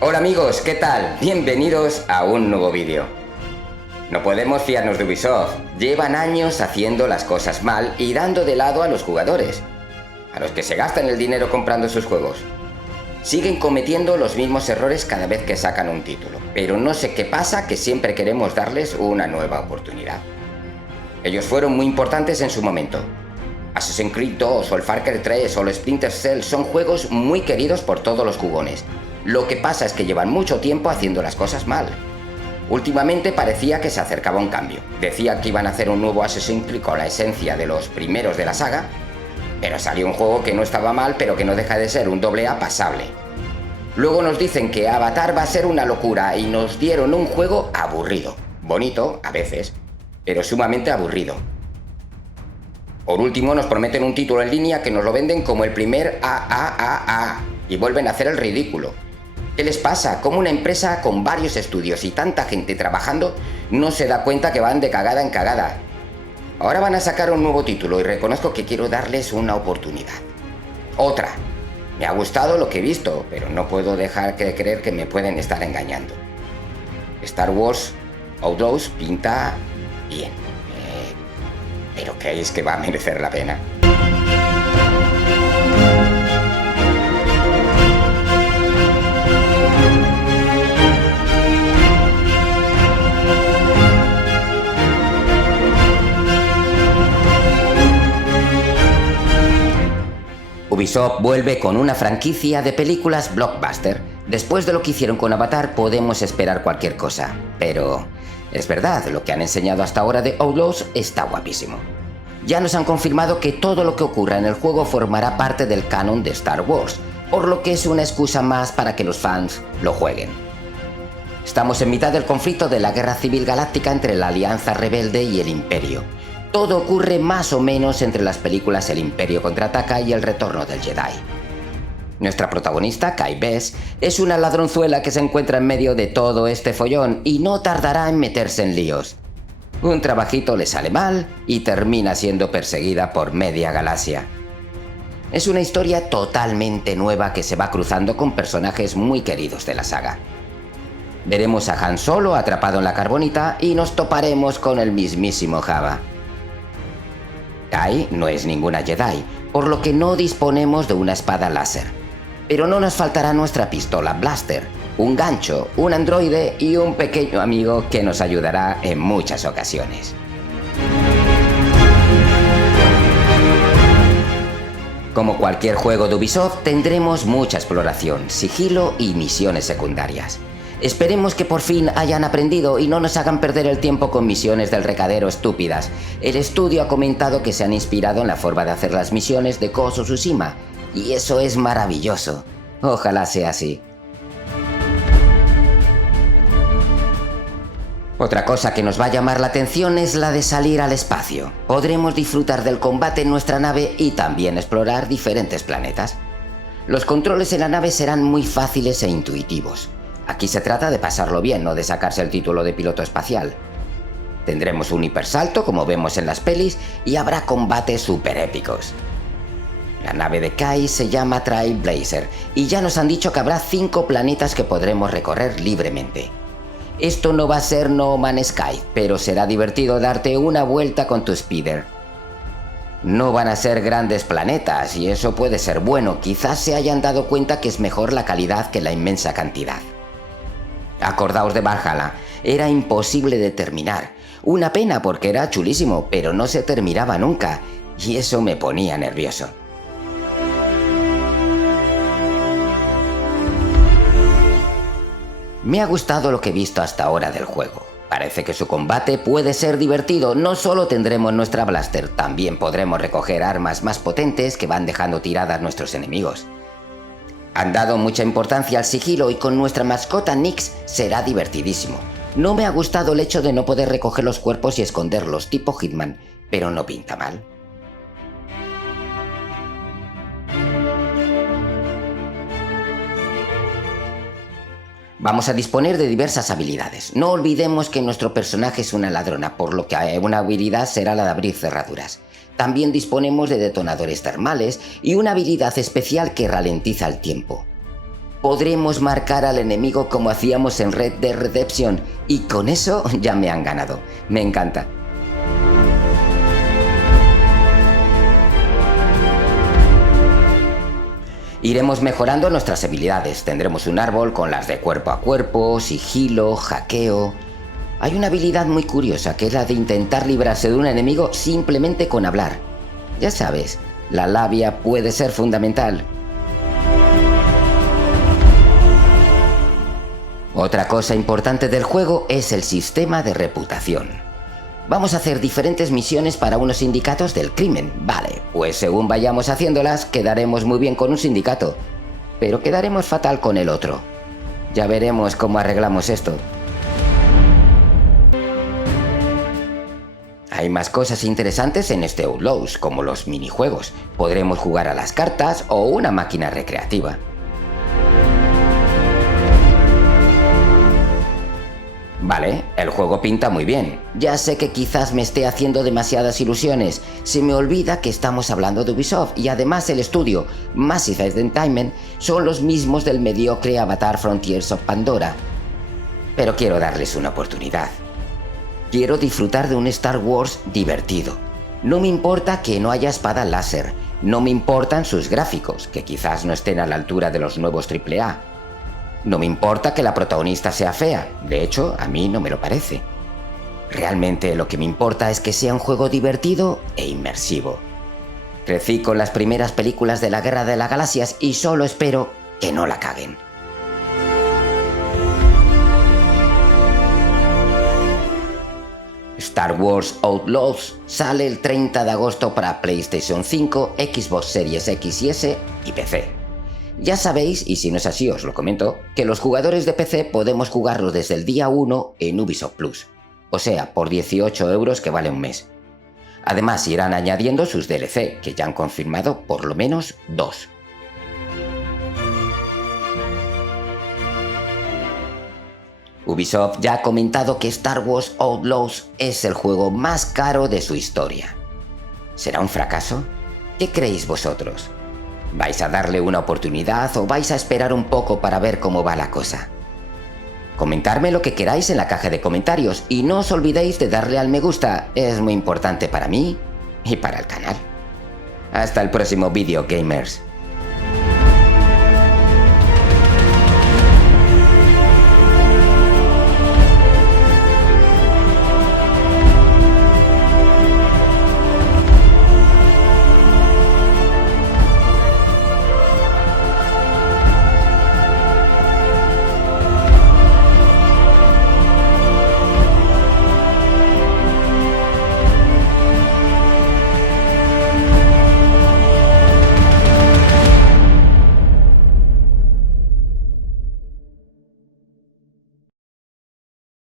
Hola amigos, ¿qué tal? Bienvenidos a un nuevo vídeo. No podemos fiarnos de Ubisoft. Llevan años haciendo las cosas mal y dando de lado a los jugadores, a los que se gastan el dinero comprando sus juegos. Siguen cometiendo los mismos errores cada vez que sacan un título, pero no sé qué pasa que siempre queremos darles una nueva oportunidad. Ellos fueron muy importantes en su momento. Assassin's Creed 2 o el Far Cry 3 o el Splinter Cell son juegos muy queridos por todos los jugones. Lo que pasa es que llevan mucho tiempo haciendo las cosas mal. Últimamente parecía que se acercaba un cambio. Decía que iban a hacer un nuevo Assassin's Creed con la esencia de los primeros de la saga, pero salió un juego que no estaba mal, pero que no deja de ser un AA pasable. Luego nos dicen que Avatar va a ser una locura y nos dieron un juego aburrido. Bonito, a veces, pero sumamente aburrido. Por último nos prometen un título en línea que nos lo venden como el primer AAA y vuelven a hacer el ridículo. ¿Qué les pasa? ¿Cómo una empresa con varios estudios y tanta gente trabajando no se da cuenta que van de cagada en cagada? Ahora van a sacar un nuevo título y reconozco que quiero darles una oportunidad. Otra. Me ha gustado lo que he visto, pero no puedo dejar de creer que me pueden estar engañando. Star Wars Outlaws pinta bien. ¿Pero creéis que va a merecer la pena? Ubisoft vuelve con una franquicia de películas blockbuster. Después de lo que hicieron con Avatar podemos esperar cualquier cosa, pero es verdad, lo que han enseñado hasta ahora de Outlaws está guapísimo. Ya nos han confirmado que todo lo que ocurra en el juego formará parte del canon de Star Wars, por lo que es una excusa más para que los fans lo jueguen. Estamos en mitad del conflicto de la Guerra Civil Galáctica entre la Alianza Rebelde y el Imperio. Todo ocurre más o menos entre las películas El Imperio Contraataca y El Retorno del Jedi. Nuestra protagonista, Kai Bess, es una ladronzuela que se encuentra en medio de todo este follón y no tardará en meterse en líos. Un trabajito le sale mal y termina siendo perseguida por media galaxia. Es una historia totalmente nueva que se va cruzando con personajes muy queridos de la saga. Veremos a Han Solo atrapado en la carbonita y nos toparemos con el mismísimo Jabba. Kai no es ninguna Jedi, por lo que no disponemos de una espada láser. Pero no nos faltará nuestra pistola blaster, un gancho, un androide y un pequeño amigo que nos ayudará en muchas ocasiones. Como cualquier juego de Ubisoft, tendremos mucha exploración, sigilo y misiones secundarias. Esperemos que por fin hayan aprendido y no nos hagan perder el tiempo con misiones del recadero estúpidas. El estudio ha comentado que se han inspirado en la forma de hacer las misiones de Ghost of Tsushima, y eso es maravilloso. Ojalá sea así. Otra cosa que nos va a llamar la atención es la de salir al espacio. Podremos disfrutar del combate en nuestra nave y también explorar diferentes planetas. Los controles en la nave serán muy fáciles e intuitivos. Aquí se trata de pasarlo bien, no de sacarse el título de piloto espacial. Tendremos un hipersalto, como vemos en las pelis, y habrá combates súper épicos. La nave de Kai se llama Trailblazer, y ya nos han dicho que habrá 5 planetas que podremos recorrer libremente. Esto no va a ser No Man's Sky, pero será divertido darte una vuelta con tu speeder. No van a ser grandes planetas, y eso puede ser bueno. Quizás se hayan dado cuenta que es mejor la calidad que la inmensa cantidad. Acordaos de Valhalla, era imposible de terminar. Una pena porque era chulísimo, pero no se terminaba nunca, y eso me ponía nervioso. Me ha gustado lo que he visto hasta ahora del juego. Parece que su combate puede ser divertido. No solo tendremos nuestra blaster, también podremos recoger armas más potentes que van dejando tiradas nuestros enemigos. Han dado mucha importancia al sigilo y con nuestra mascota Nyx será divertidísimo. No me ha gustado el hecho de no poder recoger los cuerpos y esconderlos tipo Hitman, pero no pinta mal. Vamos a disponer de diversas habilidades. No olvidemos que nuestro personaje es una ladrona, por lo que una habilidad será la de abrir cerraduras. También disponemos de detonadores termales y una habilidad especial que ralentiza el tiempo. podremos marcar al enemigo como hacíamos en Red Dead Redemption, y con eso ya me han ganado. Me encanta. Iremos mejorando nuestras habilidades. Tendremos un árbol con las de cuerpo a cuerpo, sigilo, hackeo. Hay una habilidad muy curiosa que es la de intentar librarse de un enemigo simplemente con hablar. Ya sabes, la labia puede ser fundamental. Otra cosa importante del juego es el sistema de reputación. Vamos a hacer diferentes misiones para unos sindicatos del crimen. Vale, pues según vayamos haciéndolas, quedaremos muy bien con un sindicato, pero quedaremos fatal con el otro. Ya veremos cómo arreglamos esto. Hay más cosas interesantes en este Outlaws, como los minijuegos. Podremos jugar a las cartas o una máquina recreativa. Vale, el juego pinta muy bien. Ya sé que quizás me esté haciendo demasiadas ilusiones. Se me olvida que estamos hablando de Ubisoft y además el estudio Massive Entertainment son los mismos del mediocre Avatar Frontiers of Pandora. Pero quiero darles una oportunidad. Quiero disfrutar de un Star Wars divertido. No me importa que no haya espada láser. No me importan sus gráficos, que quizás no estén a la altura de los nuevos AAA. No me importa que la protagonista sea fea, de hecho, a mí no me lo parece. Realmente lo que me importa es que sea un juego divertido e inmersivo. Crecí con las primeras películas de la Guerra de las Galaxias y solo espero que no la caguen. Star Wars Outlaws sale el 30 de agosto para PlayStation 5, Xbox Series X y S y PC. Ya sabéis, y si no es así os lo comento, que los jugadores de PC podemos jugarlo desde el día 1 en Ubisoft Plus, o sea, por 18 € que vale un mes. Además irán añadiendo sus DLC, que ya han confirmado por lo menos 2. Ubisoft ya ha comentado que Star Wars Outlaws es el juego más caro de su historia. ¿Será un fracaso? ¿Qué creéis vosotros? ¿Vais a darle una oportunidad o vais a esperar un poco para ver cómo va la cosa? Comentadme lo que queráis en la caja de comentarios y no os olvidéis de darle al me gusta, es muy importante para mí y para el canal. Hasta el próximo vídeo, gamers.